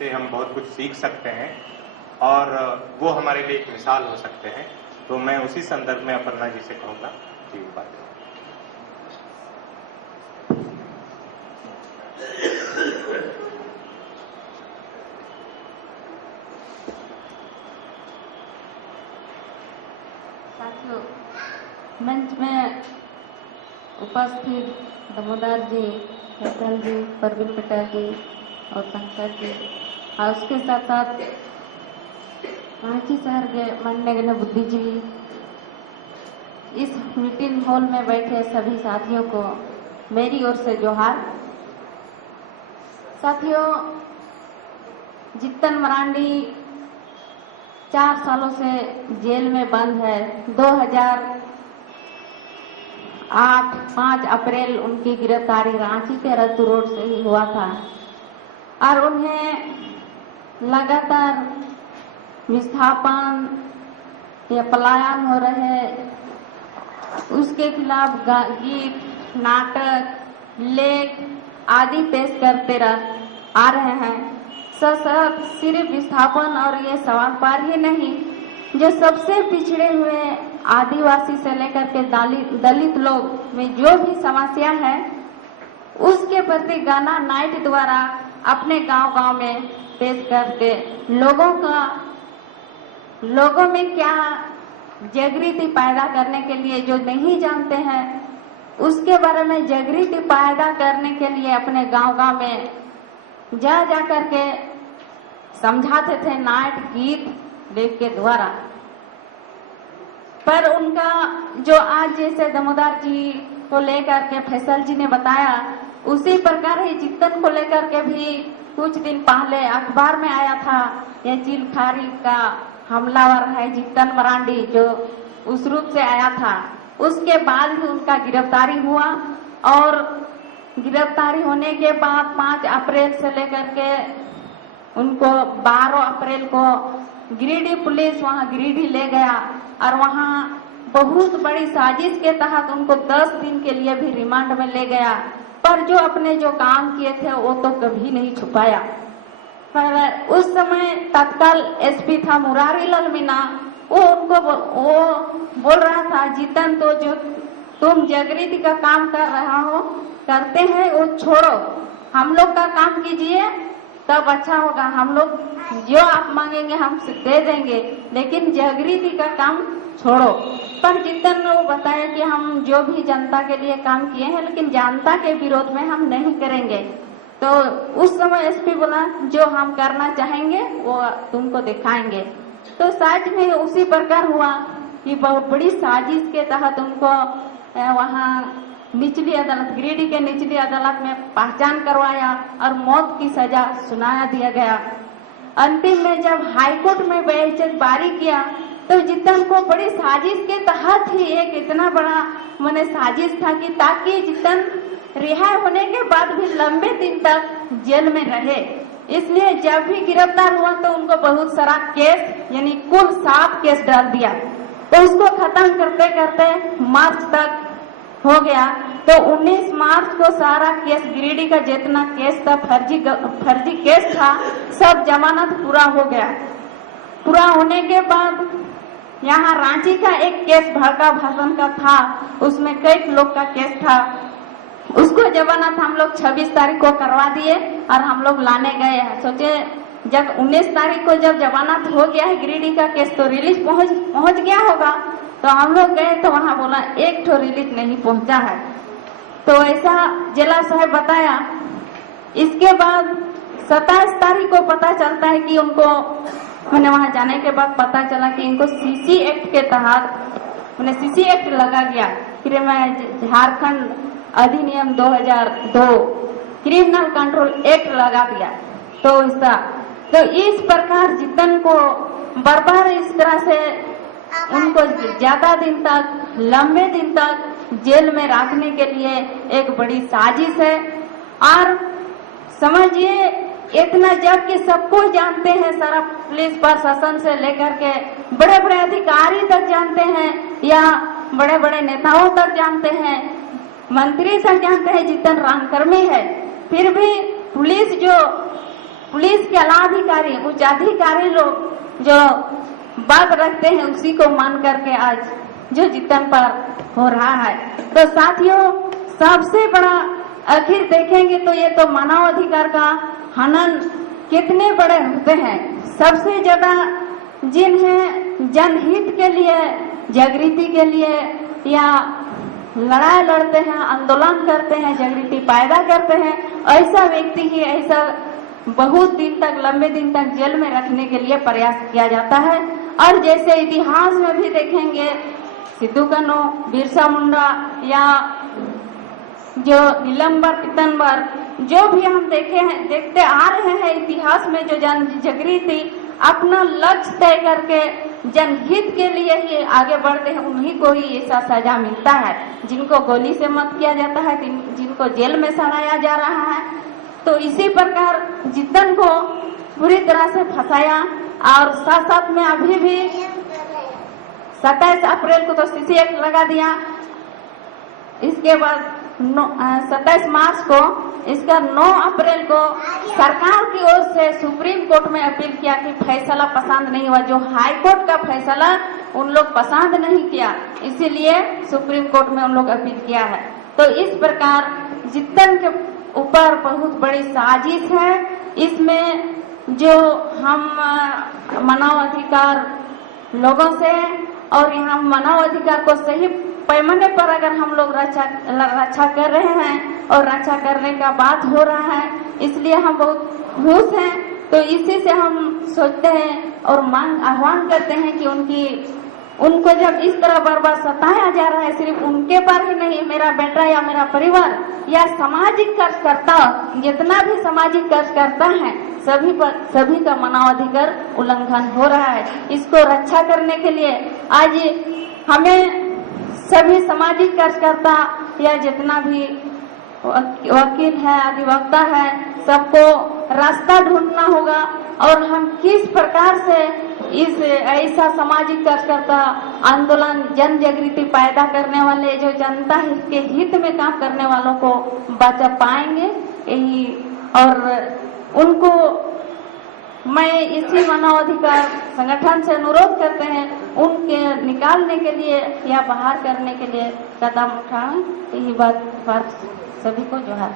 से हम बहुत कुछ सीख सकते हैं और वो हमारे लिए एक मिसाल हो सकते हैं। तो मैं उसी संदर्भ में अपर्णा जी से कहूँगा कि बात। साथियों, मंच में उपस्थित दामोदर जी, फैसल जी, परवीन पटेल जी और शंकर जी और उसके साथ साथ रांची शहर के माननीय बुद्धिजीवी, इस मीटिंग हॉल में बैठे सभी साथियों को मेरी ओर से जोहार। साथियों, जित्तन मरांडी 4 सालों से जेल में बंद है। 2008 5 अप्रैल उनकी गिरफ्तारी रांची के रतु रोड से ही हुआ था और उन्हें लगातार विस्थापन या पलायन हो रहे, उसके खिलाफ गीत, नाटक, लेख आदि पेश करते आ रहे हैं। सशक्त सिर्फ विस्थापन और ये सवाल पर ही नहीं, जो सबसे पिछड़े हुए आदिवासी से लेकर के दलित लोग में जो भी समस्या है उसके प्रति गाना नाइट द्वारा अपने गांव-गांव में पेश करके लोगों में क्या जागृति पैदा करने के लिए, जो नहीं जानते हैं उसके बारे में जागृति पैदा करने के लिए अपने गांव-गांव में जा करके समझाते थे नाट, गीत, लेख के द्वारा। पर उनका जो आज जैसे दामोदर जी को लेकर के फैसल जी ने बताया, उसी प्रकार ही जित्तन को लेकर के भी कुछ दिन पहले अखबार में आया था, यह चिलखारी का हमलावर है जित्तन मरांडी, जो उस रूप से आया था। उसके बाद ही उनका गिरफ्तारी हुआ और गिरफ्तारी होने के बाद 5 अप्रैल से लेकर के उनको 12 अप्रैल को गिरिडीह पुलिस वहां गिरिडीह ले गया और वहां बहुत बड़ी साजिश के तहत उनको 10 दिन के लिए भी रिमांड में ले गया। पर जो अपने जो काम किए थे वो तो कभी नहीं छुपाया। पर उस समय तत्काल एसपी था मुरारी लाल मीणा, वो बोल रहा था, जितन तो जो तुम जागृति का काम कर रहा हो करते हैं वो छोड़ो, हम लोग का काम कीजिए तब अच्छा होगा। हम लोग जो आप मांगेंगे हम दे देंगे, लेकिन जागृति का काम छोड़ो। पर जितन ने वो बताया कि हम जो भी जनता के लिए काम किए हैं लेकिन जनता के विरोध में हम नहीं करेंगे। तो उस समय एसपी बोला, जो हम करना चाहेंगे वो तुमको दिखाएंगे। तो सच में उसी प्रकार हुआ कि बहुत बड़ी साजिश के तहत उनको वहाँ निचली अदालत, गिरिडीह के निचली अदालत में पहचान करवाया और मौत की सजा सुनाया दिया गया। अंतिम में जब हाईकोर्ट में बेइज्जत बारी किया तो जित्तन को बड़ी साजिश के तहत ही एक इतना बड़ा साजिश था कि ताकि जित्तन रिहा होने के बाद भी लंबे दिन तक जेल में रहे। इसलिए जब भी गिरफ्तार हुआ तो उनको बहुत सारा केस, यानी कुल 7 केस डाल दिया। तो उसको खत्म करते करते मार्च तक हो गया। तो 19 मार्च को सारा केस, गिरिडीह का जितना केस था, फर्जी केस था, सब जमानत पूरा हो गया। पूरा होने के बाद यहाँ रांची का एक केस भड़का भाषण का था, उसमें कई लोग का केस था। उसको जमानत हम लोग 26 तारीख को करवा दिए और हम लोग लाने गए। सोचे जब 19 तारीख को जब जमानत हो गया है गिरिडीह का केस तो रिलीज पहुंच गया होगा। तो हम लोग गए तो वहाँ बोला एक ठो रिलीज नहीं पहुंचा है। तो ऐसा जिला साहब बताया। इसके बाद 27 तारीख को पता चलता है कि उनको, मैंने वहाँ जाने के बाद पता चला कि इनको सीसी एक्ट के तहत सीसी एक्ट लगा गया, झारखंड अधिनियम 2002 क्रिमिनल कंट्रोल एक्ट लगा दिया। तो इस प्रकार जित्तन को बार-बार इस तरह से उनको ज्यादा दिन तक, लंबे दिन तक जेल में रखने के लिए एक बड़ी साजिश है। और समझिए इतना, जबकि सबको जानते हैं, सारा पुलिस प्रशासन से लेकर के बड़े बड़े अधिकारी तक जानते हैं या बड़े बड़े नेताओं तक जानते हैं, मंत्री तक जानते हैं जित्तन रंगकर्मी है। फिर भी पुलिस जो पुलिस के आला अधिकारी, उच्च अधिकारी लोग जो बात रखते हैं उसी को मान करके आज जो जितन पर हो रहा है। तो साथियों, सबसे बड़ा आखिर देखेंगे तो ये तो मानव अधिकार का हनन कितने बड़े होते हैं। सबसे ज्यादा जिन्हें जनहित के लिए, जागृति के लिए या लड़ाई लड़ते हैं, आंदोलन करते हैं, जागृति पैदा करते हैं, ऐसा व्यक्ति ही ऐसा बहुत दिन तक, लंबे दिन तक जेल में रखने के लिए प्रयास किया जाता है। और जैसे इतिहास में भी देखेंगे, सिद्धू कान्हू, बिरसा मुंडा या जो नीलम्बर पीतम्बर, जो भी हम देखते आ रहे हैं इतिहास में, जो जागृति अपना लक्ष्य तय करके जनहित के लिए ही आगे बढ़ते हैं, उन्हीं को ही ऐसा सजा मिलता है। जिनको गोली से मत किया जाता है, जिनको जेल में सड़ाया जा रहा है। तो इसी प्रकार जितन को पूरी तरह से फंसाया। और साथ साथ में अभी भी 27 अप्रैल को तो सीसी एक्ट लगा दिया। इसके बाद 27 मार्च को, इसका 9 अप्रैल को सरकार की ओर से सुप्रीम कोर्ट में अपील किया कि फैसला पसंद नहीं हुआ। जो हाई कोर्ट का फैसला उन लोग पसंद नहीं किया, इसीलिए सुप्रीम कोर्ट में उन लोग अपील किया है। तो इस प्रकार जितन के ऊपर बहुत बड़ी साजिश है। इसमें जो हम मानव अधिकार लोगों से और यहाँ मानव अधिकार को सही पैमाने पर अगर हम लोग रक्षा कर रहे हैं और रक्षा करने का बात हो रहा है, इसलिए हम बहुत खुश हैं। तो इसी से हम सोचते हैं और आह्वान करते हैं कि उनको जब इस तरह बार-बार सताया जा रहा है, सिर्फ उनके पर ही नहीं, मेरा बेटा या मेरा परिवार या सामाजिक कार्यकर्ता, जितना भी सामाजिक कार्यकर्ता है, सभी का मानवाधिकार उल्लंघन हो रहा है। इसको रक्षा करने के लिए आज हमें सभी सामाजिक कार्यकर्ता या जितना भी वकील है, अधिवक्ता है, सबको रास्ता ढूंढना होगा। और हम किस प्रकार से इस ऐसा सामाजिक कार्यकर्ता आंदोलन, जन जागृति पैदा करने वाले, जो जनता के हित में काम करने वालों को बचा पाएंगे, यही। और उनको मैं इसी मानवाधिकार संगठन से अनुरोध करते हैं, उनके निकालने के लिए या बाहर करने के लिए कदम उठाएं। यही बात सभी को जोहार।